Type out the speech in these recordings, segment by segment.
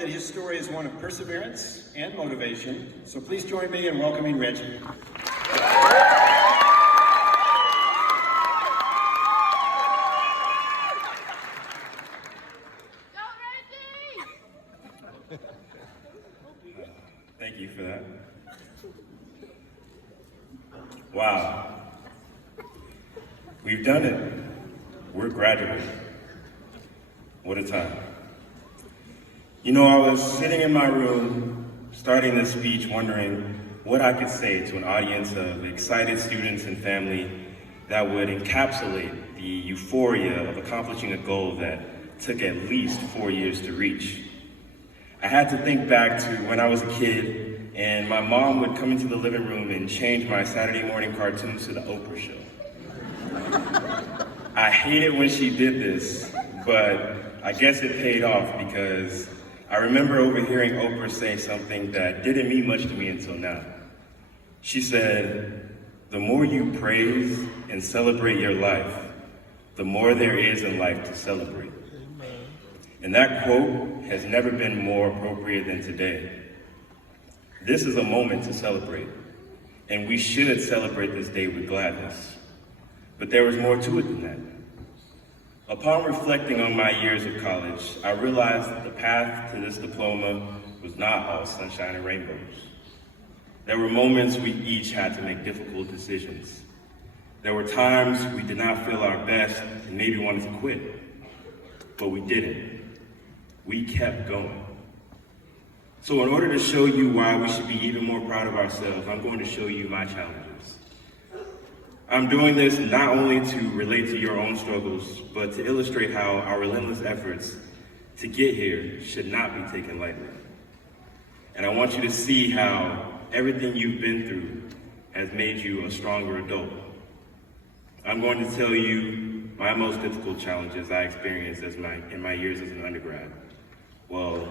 that his story is one of perseverance and motivation. So please join me in welcoming Reggie. Thank you for that. Wow. We've done it. We're graduating. What a time. You know, I was sitting in my room, starting this speech, wondering what I could say to an audience of excited students and family that would encapsulate the euphoria of accomplishing a goal that took at least 4 years to reach. I had to think back to when I was a kid and my mom would come into the living room and change my Saturday morning cartoons to the Oprah show. I hated when she did this, but I guess it paid off because I remember overhearing Oprah say something that didn't mean much to me until now. She said, "The more you praise and celebrate your life, the more there is in life to celebrate." And that quote has never been more appropriate than today. This is a moment to celebrate, and we should celebrate this day with gladness. But there was more to it than that. Upon reflecting on my years of college, I realized that the path to this diploma was not all sunshine and rainbows. There were moments we each had to make difficult decisions. There were times we did not feel our best and maybe wanted to quit, but we didn't. We kept going. So in order to show you why we should be even more proud of ourselves, I'm going to show you my challenges. I'm doing this not only to relate to your own struggles, but to illustrate how our relentless efforts to get here should not be taken lightly. And I want you to see how everything you've been through has made you a stronger adult. I'm going to tell you my most difficult challenges I experienced in my years as an undergrad. Well,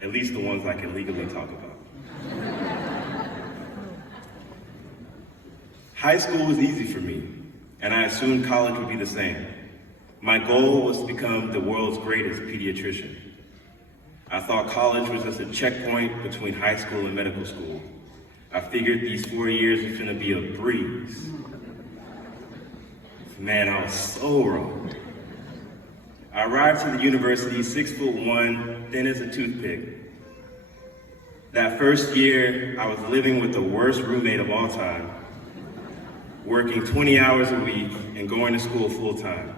at least the ones I can legally talk about. High school was easy for me, and I assumed college would be the same. My goal was to become the world's greatest pediatrician. I thought college was just a checkpoint between high school and medical school. I figured these 4 years was gonna be a breeze. Man, I was so wrong. I arrived to the university 6'1", thin as a toothpick. That first year, I was living with the worst roommate of all time, working 20 hours a week and going to school full time.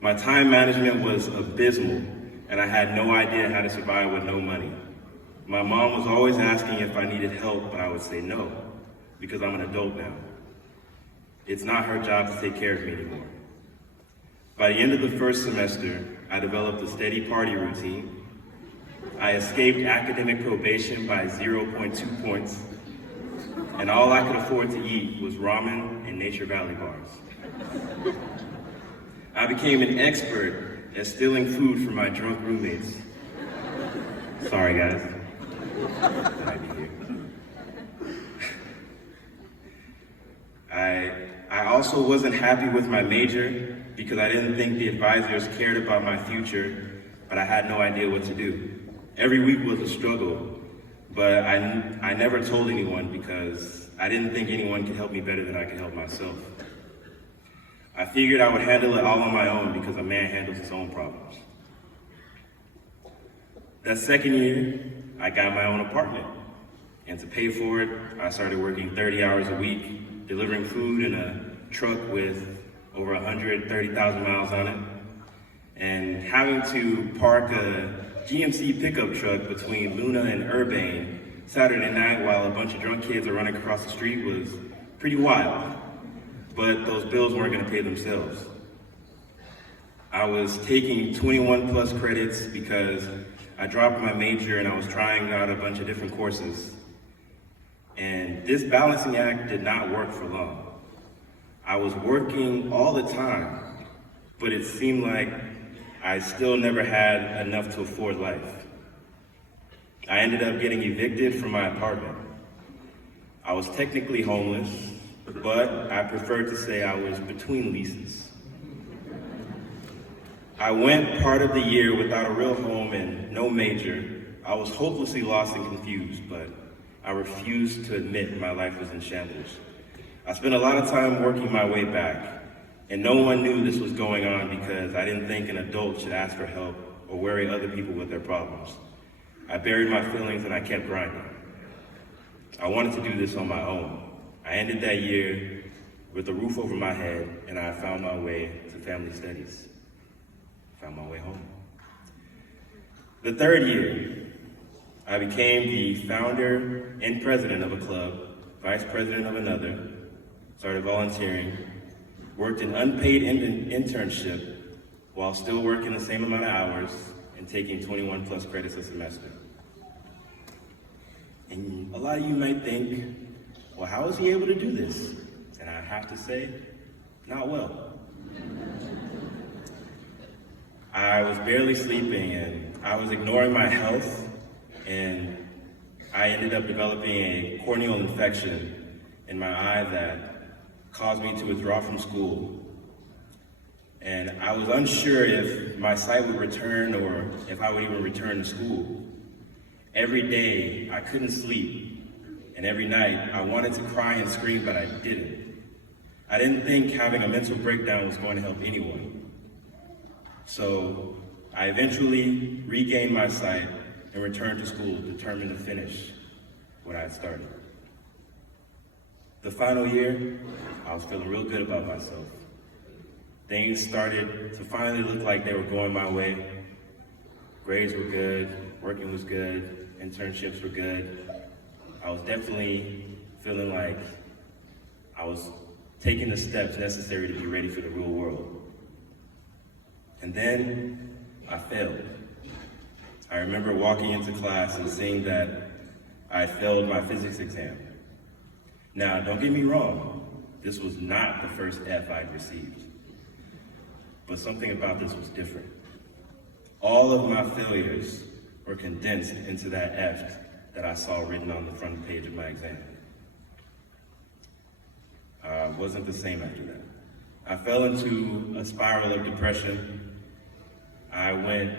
My time management was abysmal, and I had no idea how to survive with no money. My mom was always asking if I needed help, but I would say no, because I'm an adult now. It's not her job to take care of me anymore. By the end of the first semester, I developed a steady party routine. I escaped academic probation by 0.2 points, and all I could afford to eat was ramen and Nature Valley bars. I became an expert at stealing food from my drunk roommates. Sorry, guys. I might be here. I also wasn't happy with my major because I didn't think the advisors cared about my future, but I had no idea what to do. Every week was a struggle, but I never told anyone because I didn't think anyone could help me better than I could help myself. I figured I would handle it all on my own because a man handles his own problems. That second year, I got my own apartment. And to pay for it, I started working 30 hours a week, delivering food in a truck with over 130,000 miles on it, and having to park a GMC pickup truck between Luna and Urbane Saturday night while a bunch of drunk kids are running across the street was pretty wild. But those bills weren't gonna pay themselves. I was taking 21 plus credits because I dropped my major and I was trying out a bunch of different courses. And this balancing act did not work for long. I was working all the time, but it seemed like I still never had enough to afford life. I ended up getting evicted from my apartment. I was technically homeless, but I prefer to say I was between leases. I went part of the year without a real home and no major, I was hopelessly lost and confused, but I refused to admit my life was in shambles. I spent a lot of time working my way back, and no one knew this was going on because I didn't think an adult should ask for help or worry other people with their problems. I buried my feelings and I kept grinding. I wanted to do this on my own. I ended that year with a roof over my head, and I found my way to family studies. Found my way home. The third year, I became the founder and president of a club, vice president of another, started volunteering, worked an unpaid internship while still working the same amount of hours and taking 21 plus credits a semester. And a lot of you might think, well, how is he able to do this? And I have to say, not well. I was barely sleeping and I was ignoring my health, and I ended up developing a corneal infection in my eye that caused me to withdraw from school. And I was unsure if my sight would return or if I would even return to school. Every day I couldn't sleep, and every night I wanted to cry and scream, but I didn't. I didn't think having a mental breakdown was going to help anyone. So I eventually regained my sight and returned to school, determined to finish what I had started. The final year, I was feeling real good about myself. Things started to finally look like they were going my way. Grades were good, working was good, internships were good. I was definitely feeling like I was taking the steps necessary to be ready for the real world. And then I failed. I remember walking into class and seeing that I had failed my physics exam. Now, don't get me wrong, this was not the first F I'd received. But something about this was different. All of my failures were condensed into that F that I saw written on the front page of my exam. I wasn't the same after that. I fell into a spiral of depression. I went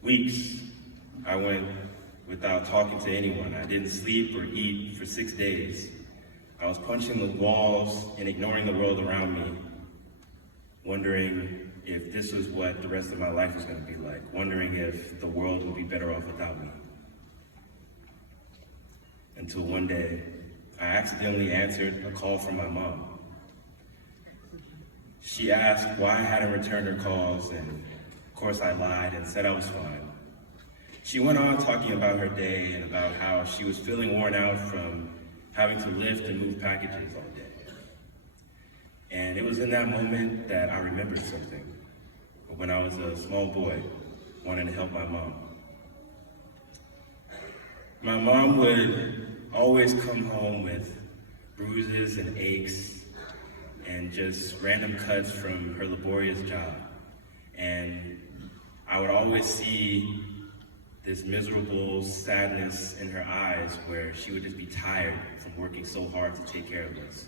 weeks. I went without talking to anyone. I didn't sleep or eat for 6 days. I was punching the walls and ignoring the world around me, wondering if this was what the rest of my life was going to be like, wondering if the world would be better off without me. Until one day, I accidentally answered a call from my mom. She asked why I hadn't returned her calls, and of course I lied and said I was fine. She went on talking about her day and about how she was feeling worn out from having to lift and move packages all day. And it was in that moment that I remembered something. When I was a small boy, wanting to help my mom. My mom would always come home with bruises and aches and just random cuts from her laborious job. And I would always see this miserable sadness in her eyes where she would just be tired from working so hard to take care of us.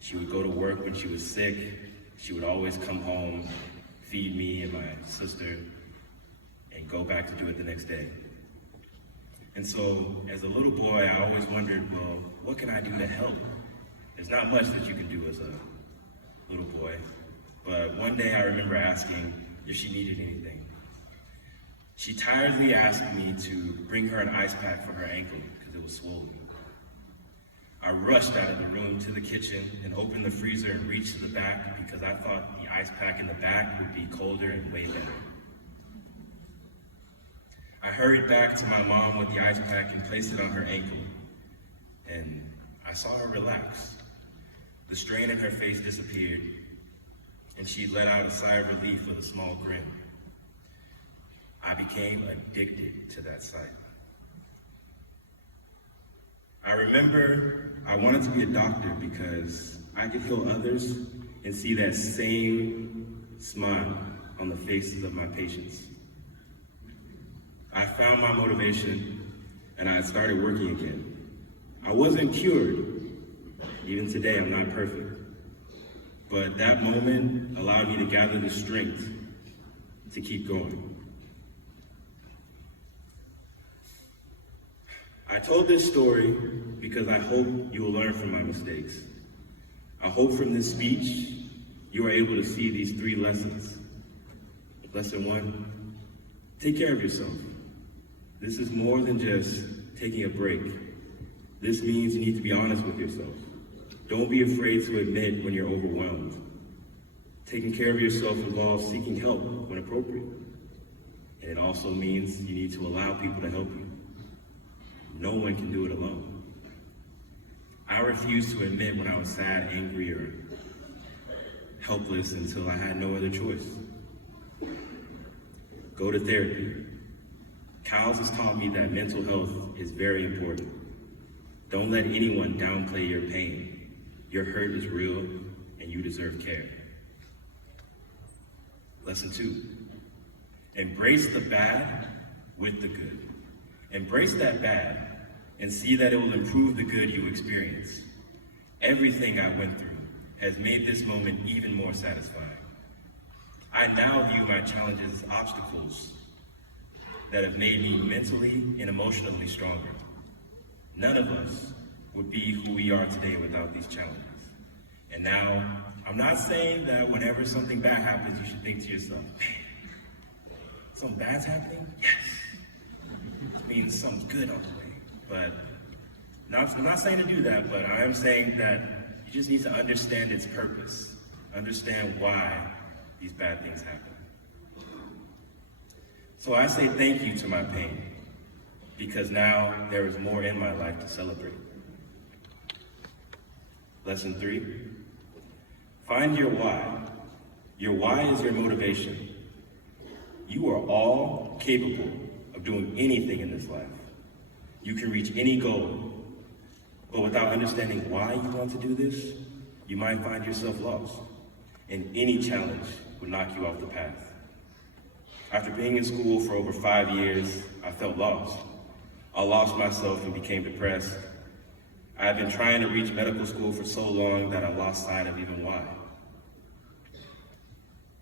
She would go to work when she was sick. She would always come home, feed me and my sister, and go back to do it the next day. And so, as a little boy, I always wondered, well, what can I do to help? There's not much that you can do as a little boy. But one day I remember asking if she needed anything. She tiredly asked me to bring her an ice pack for her ankle because it was swollen. I rushed out of the room to the kitchen and opened the freezer and reached to the back because I thought the ice pack in the back would be colder and way better. I hurried back to my mom with the ice pack and placed it on her ankle, and I saw her relax. The strain in her face disappeared, and she let out a sigh of relief with a small grin. I became addicted to that sight. I remember I wanted to be a doctor because I could heal others and see that same smile on the faces of my patients. I found my motivation and I started working again. I wasn't cured. Even today, I'm not perfect. But that moment allowed me to gather the strength to keep going. I told this story because I hope you will learn from my mistakes. I hope from this speech you are able to see these 3 lessons. Lesson 1, take care of yourself. This is more than just taking a break. This means you need to be honest with yourself. Don't be afraid to admit when you're overwhelmed. Taking care of yourself involves seeking help when appropriate. And it also means you need to allow people to help you. No one can do it alone. I refused to admit when I was sad, angry, or helpless until I had no other choice. Go to therapy. Kyle's has taught me that mental health is very important. Don't let anyone downplay your pain. Your hurt is real, and you deserve care. Lesson 2, embrace the bad with the good. Embrace that bad and see that it will improve the good you experience. Everything I went through has made this moment even more satisfying. I now view my challenges as obstacles that have made me mentally and emotionally stronger. None of us would be who we are today without these challenges. And now, I'm not saying that whenever something bad happens, you should think to yourself, man, something bad's happening? Yes. It means something's good on the way. But I'm not saying to do that, but I am saying that you just need to understand its purpose. Understand why these bad things happen. So I say thank you to my pain, because now there is more in my life to celebrate. Lesson 3, find your why. Your why is your motivation. You are all capable of doing anything in this life. You can reach any goal, but without understanding why you want to do this, you might find yourself lost, and any challenge would knock you off the path. After being in school for over 5 years, I felt lost. I lost myself and became depressed. I had been trying to reach medical school for so long that I lost sight of even why.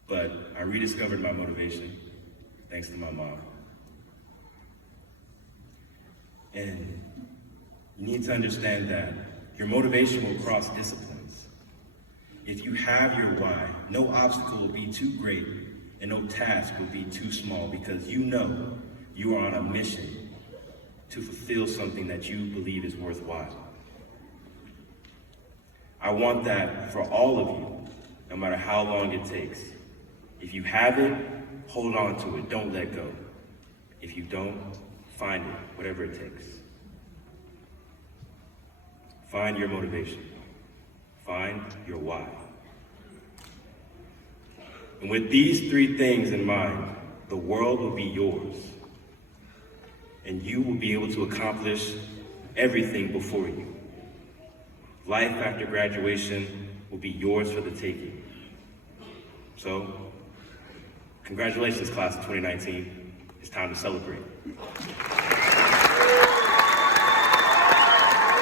But I rediscovered my motivation, thanks to my mom. And you need to understand that your motivation will cross disciplines. If you have your why, no obstacle will be too great and no task will be too small, because you know you are on a mission to fulfill something that you believe is worthwhile. I want that for all of you, no matter how long it takes. If you have it, hold on to it, don't let go. If you don't, find it, whatever it takes. Find your motivation. Find your why. And with these 3 things in mind, the world will be yours. And you will be able to accomplish everything before you. Life after graduation will be yours for the taking. So, congratulations, class of 2019. It's time to celebrate.